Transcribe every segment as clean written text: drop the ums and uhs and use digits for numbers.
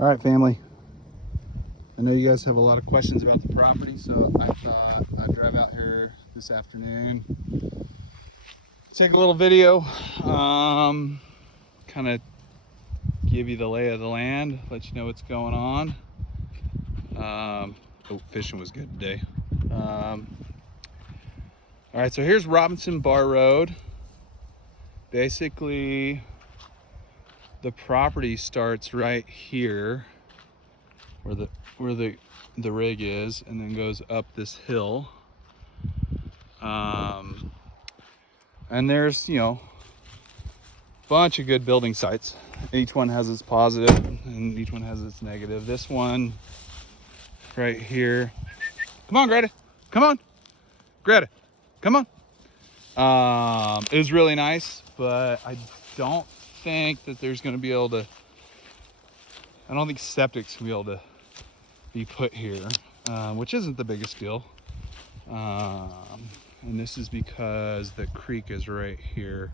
All right, family. I know you guys have a lot of questions about the property, so I thought I'd drive out here this afternoon, take a little video, kind of give you the lay of the land, let you know what's going on. Oh, fishing was good today. All right, so here's Robinson Bar Road. Basically, the property starts right here where the rig is, and then goes up this hill. And there's, a bunch of good building sites. Each one has its positive and each one has its negative. This one right here, come on Greta, come on Greta, come on. It was really nice, but I don't think that there's going to be able to, I don't think septic's gonna be able to be put here, which isn't the biggest deal. And this is because the creek is right here.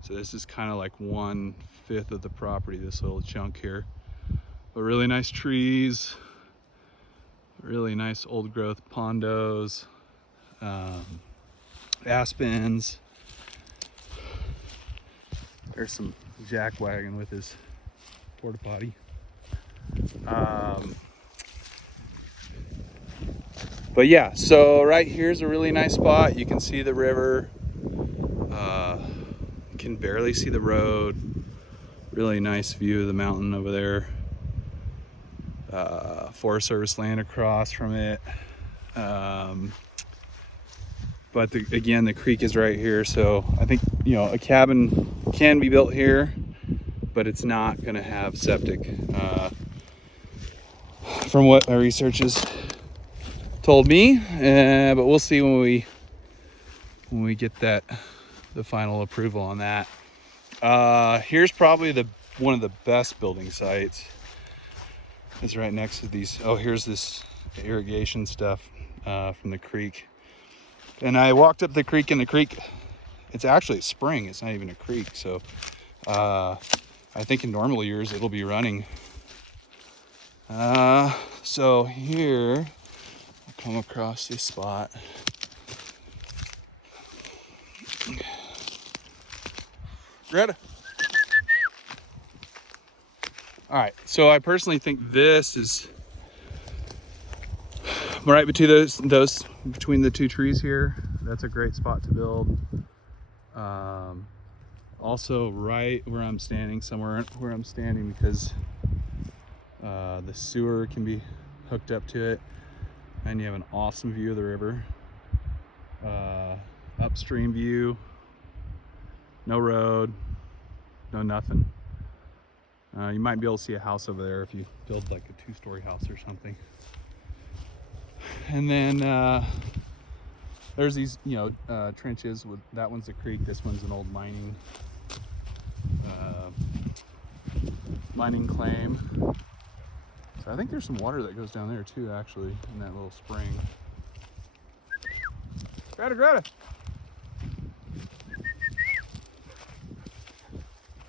So this is kind of like 1/5 of the property, this little chunk here. But really nice trees, really nice old growth pondos, aspens. There's some jack wagon with his porta potty. But yeah, so right here's a really nice spot. You can see the river, you can barely see the road. Really nice view of the mountain over there. Forest Service land across from it. But again, the creek is right here, so I think a cabin can be built here, but it's not going to have septic, from what my research has told me. But we'll see when we get the final approval on that. Here's probably one of the best building sites. It's right next to these. Oh, here's this irrigation stuff from the creek. And I walked up the creek, and the creek, it's actually a spring. It's not even a creek. So I think in normal years it'll be running. So here, I'll come across this spot. Greta. All right, so I personally think this is right between those between the two trees here. That's a great spot to build. Also right where I'm standing, somewhere where I'm standing, because the sewer can be hooked up to it, and you have an awesome view of the river. Upstream view, no road, no nothing. You might be able to see a house over there if you build like a 2-story house or something. And then there's these, trenches. With that one's a creek. This one's an old mining claim. So I think there's some water that goes down there too, actually, in that little spring. Greta.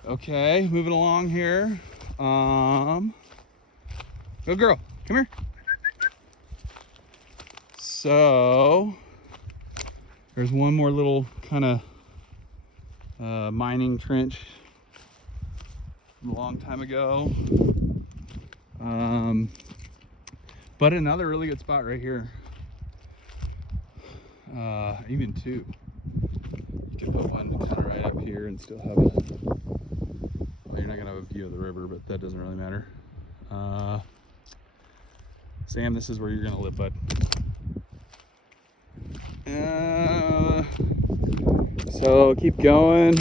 Okay, moving along here. Good girl, come here. So there's one more little kind of mining trench from a long time ago. But another really good spot right here. Even two. You could put one kind of right up here and still have well, you're not gonna have a view of the river, but that doesn't really matter. Sam, this is where you're gonna live, bud. So keep going.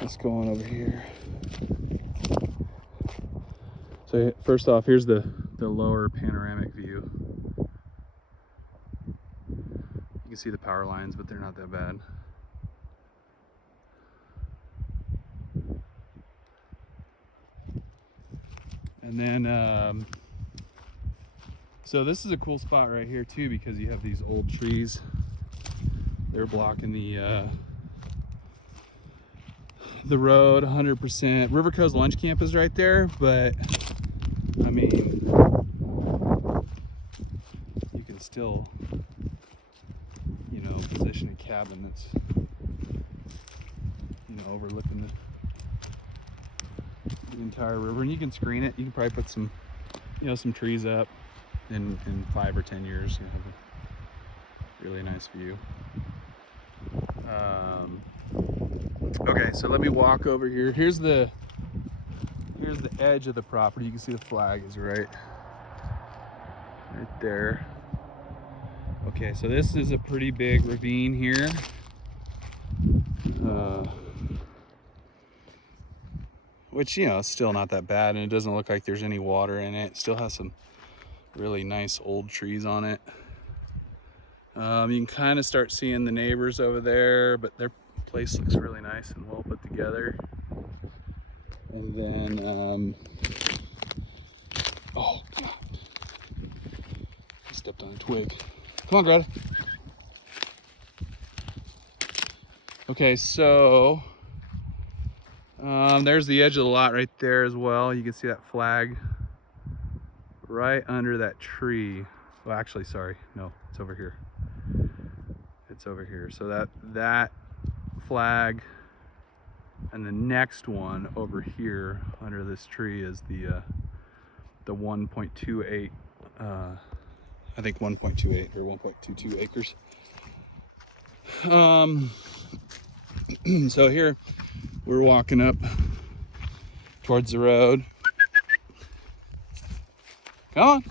Let's go on over here. So first off, here's the lower panoramic view. You can see the power lines, but they're not that bad. And then, so this is a cool spot right here too, because you have these old trees. They're blocking the road 100%. River Coast Lunch Camp is right there, but I mean, you can still, you know, position a cabin that's, you know, overlooking the entire river, and you can screen it. You can probably put some, you know, some trees up. In 5 or 10 years, you'll have a really nice view. Okay, so let me walk over here. Here's the edge of the property. You can see the flag is right there. Okay, so this is a pretty big ravine here. Which, you know, it's still not that bad, and it doesn't look like there's any water in it. It still has some really nice old trees on it. You can kind of start seeing the neighbors over there, but their place looks really nice and well put together. And then, oh God, I stepped on a twig. Come on, Greta. Okay, so there's the edge of the lot right there as well. You can see that flag right under that tree. Well, actually, sorry, no, it's over here. It's over here. So that flag and the next one over here under this tree is the 1.28 I think 1.28 or 1.22 acres. So here we're walking up towards the road. Come on.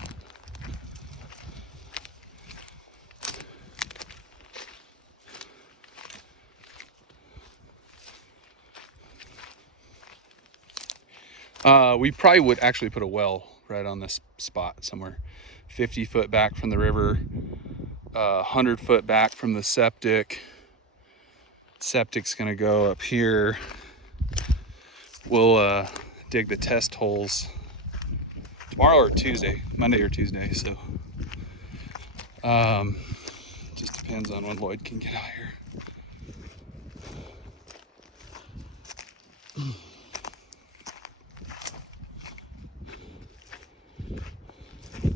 We probably would actually put a well right on this spot somewhere 50 foot back from the river, 100 foot back from the septic. Septic's gonna go up here. We'll dig the test holes tomorrow or Tuesday, Monday or Tuesday. So just depends on when Lloyd can get out here.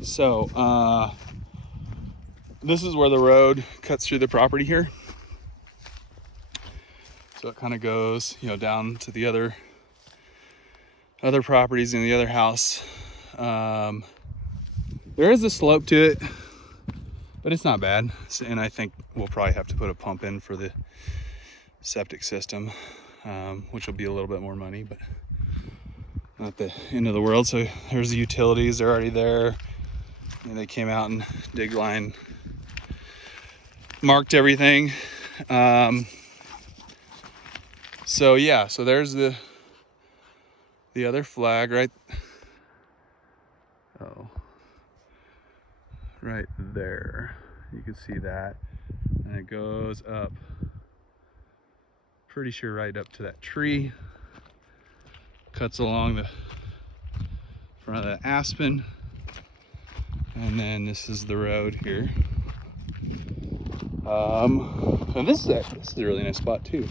So this is where the road cuts through the property here. So it kind of goes, you know, down to the other properties in the other house. There is a slope to it, but it's not bad. And I think we'll probably have to put a pump in for the septic system, which will be a little bit more money, but not the end of the world. So there's the utilities, they're already there. And they came out and dig line, marked everything. So yeah, so there's the other flag right right there. You can see that, and it goes up, pretty sure right up to that tree, cuts along the front of the aspen, and then this is the road here. And this is a really nice spot too.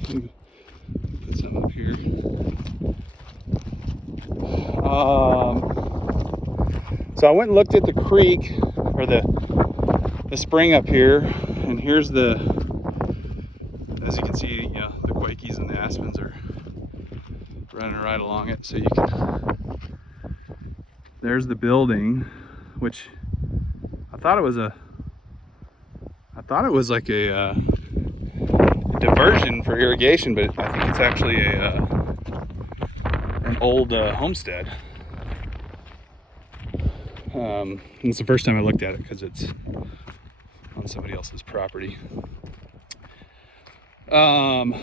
Put something up here. So I went and looked at the creek, or the spring up here, and here's the, as you can see, you know, the quakies and the aspens are running right along it. So you can, there's the building, which I thought it was like a diversion for irrigation, but I think it's actually an old homestead. It's the first time I looked at it because it's on somebody else's property. So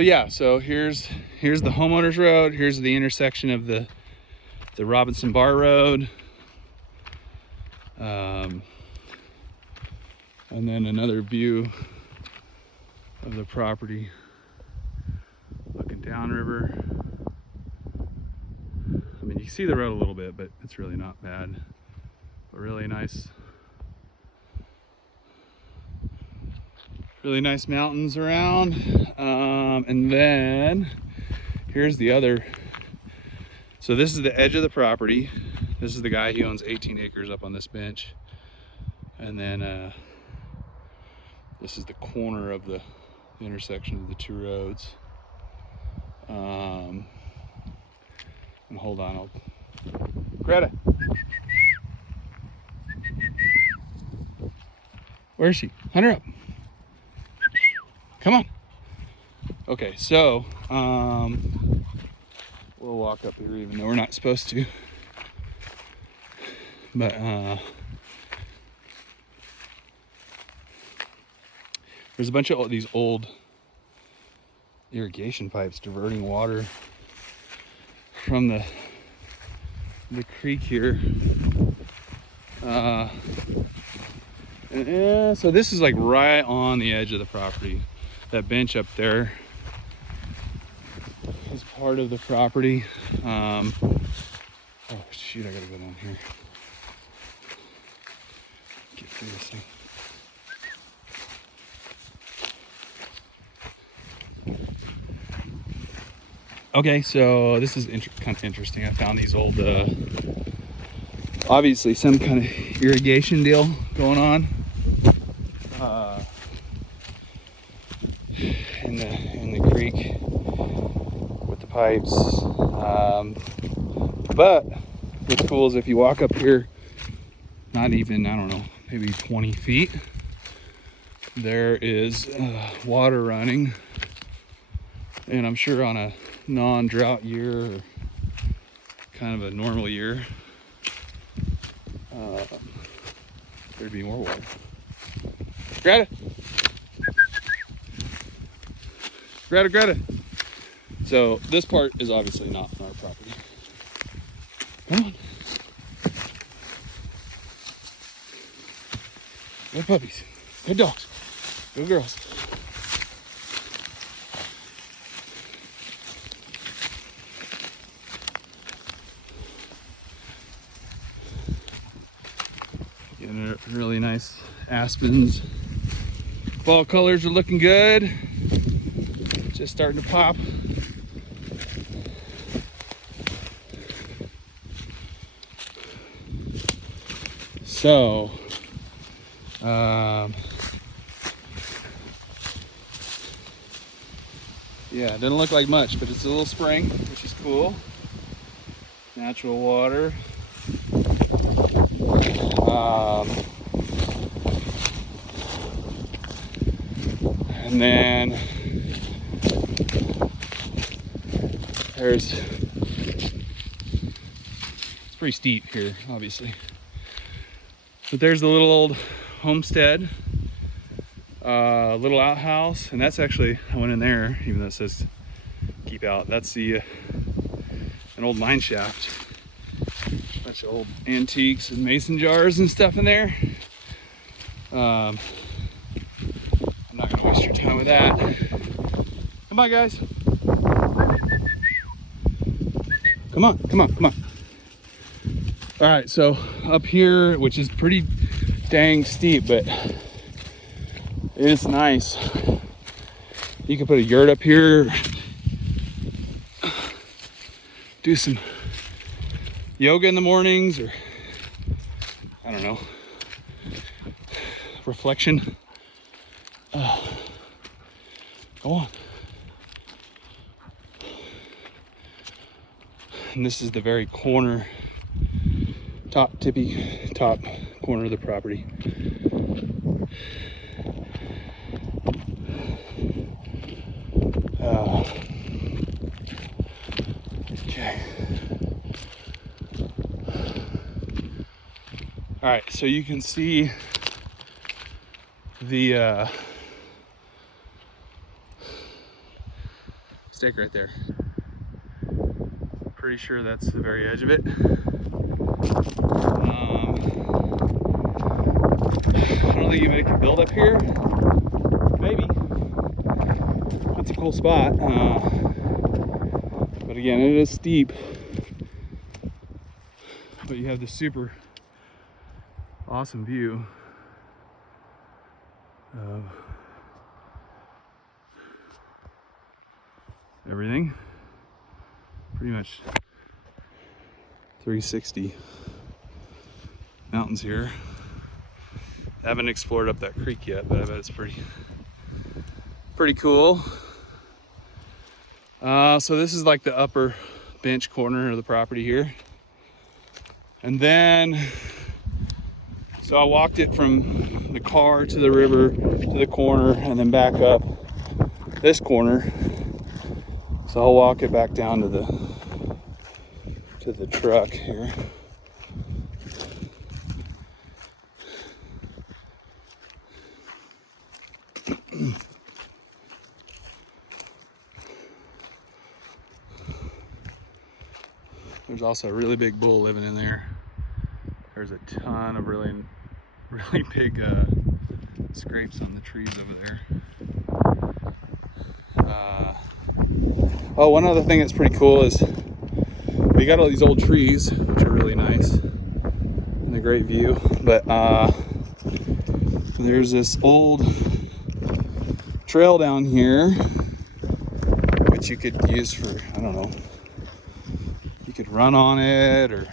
yeah, so here's the homeowners road. Here's the intersection of the Robinson Bar Road. And then another view of the property looking downriver. I mean, you can see the road a little bit, but it's really not bad. But really nice mountains around. And then here's the other So this is the edge of the property. This is the guy, he owns 18 acres up on this bench. And then this is the corner of the intersection of the two roads. And hold on, Greta. Where is she? Hunt her up. Come on. Okay, so we'll walk up here even though we're not supposed to. But there's a bunch of these old irrigation pipes diverting water from the creek here. Yeah, so this is like right on the edge of the property. That bench up there is part of the property. Oh shoot, I gotta go down here. Get through this thing. Okay, so this is kind of interesting. I found these old, obviously some kind of irrigation deal going on in the creek with the pipes. But what's cool is if you walk up here, not even, I don't know, maybe 20 feet, there is water running. And I'm sure on a non-drought year or kind of a normal year, there'd be more water. Greta! Greta, Greta! So this part is obviously not on our property. Come on. Good puppies. Good dogs. Good girls. Getting really nice aspens. Fall colors are looking good. Just starting to pop. So, yeah, it doesn't look like much, but it's a little spring, which is cool. Natural water. And then it's pretty steep here, obviously. But there's the little old homestead, little outhouse, and that's actually, I went in there, even though it says keep out. That's the an old mine shaft. Bunch of old antiques and mason jars and stuff in there. I'm not gonna waste your time with that. Come on, guys. Come on, come on, come on. All right, so up here, which is pretty dang steep, but it's nice. You can put a yurt up here, do some yoga in the mornings, or I don't know, reflection. Go on. And this is the very corner, tippy top corner of the property. Okay. All right, so you can see the stake right there. Pretty sure that's the very edge of it. I don't think anybody can build up here. Maybe. That's a cool spot. But again, it is steep. But you have this super awesome view of everything. Pretty much 360 mountains here. I haven't explored up that creek yet, but I bet it's pretty cool. So this is like the upper bench corner of the property here. And then, so I walked it from the car to the river to the corner and then back up this corner. So I'll walk it back down to the truck here. There's also a really big bull living in there. There's a ton of really big scrapes on the trees over there. Oh, one other thing that's pretty cool is we got all these old trees, which are really nice and a great view. But there's this old trail down here, which you could use for, I don't know, you could run on it or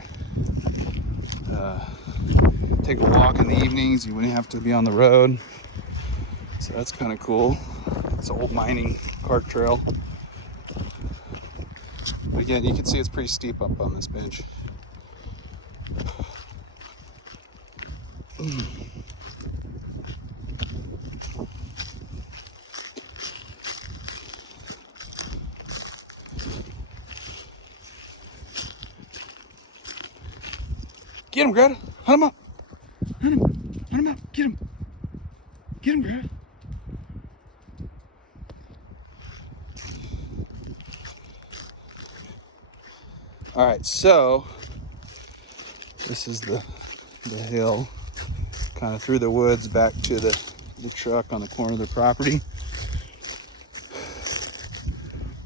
take a walk in the evenings. You wouldn't have to be on the road. So that's kind of cool. It's an old mining cart trail. But again, you can see it's pretty steep up on this bench. Get him, Greta. Hunt him up. Hunt him. Hunt him up. Get him. Get him, Greta. All right, so this is the hill, kind of through the woods back to the truck on the corner of the property.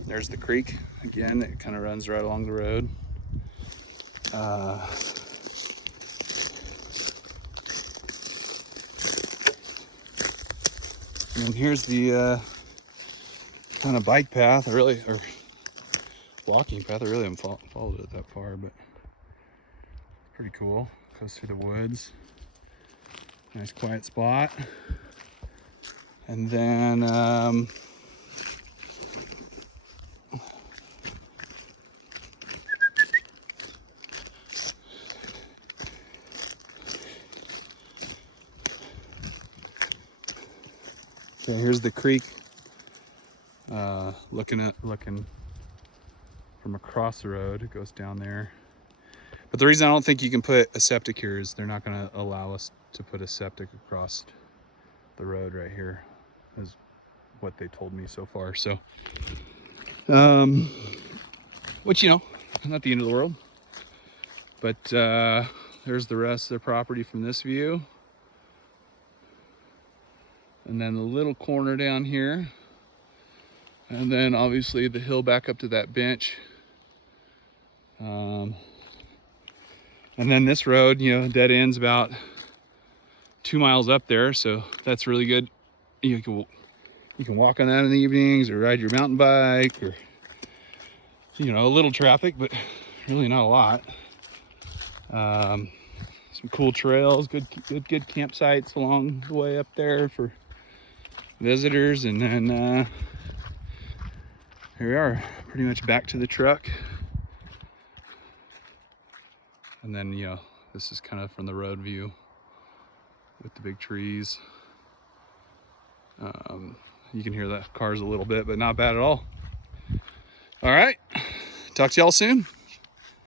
There's the creek. Again, it kind of runs right along the road. And here's the kind of bike path, or walking path. I really haven't followed it that far, but pretty cool. Goes through the woods. Nice quiet spot. And then so here's the creek. Looking from across the road, it goes down there. But the reason I don't think you can put a septic here is they're not going to allow us to put a septic across the road right here, is what they told me so far. So, which, you know, not the end of the world. But there's the rest of the property from this view. And then the little corner down here. And then obviously the hill back up to that bench. And then this road, you know, dead ends about 2 miles up there. So that's really good. You can walk on that in the evenings or ride your mountain bike, or, you know, a little traffic, but really not a lot. Some cool trails, good campsites along the way up there for visitors. And then here we are, pretty much back to the truck. And then, you know, this is kind of from the road view with the big trees. You can hear the cars a little bit, but not bad at all. All right, talk to y'all soon.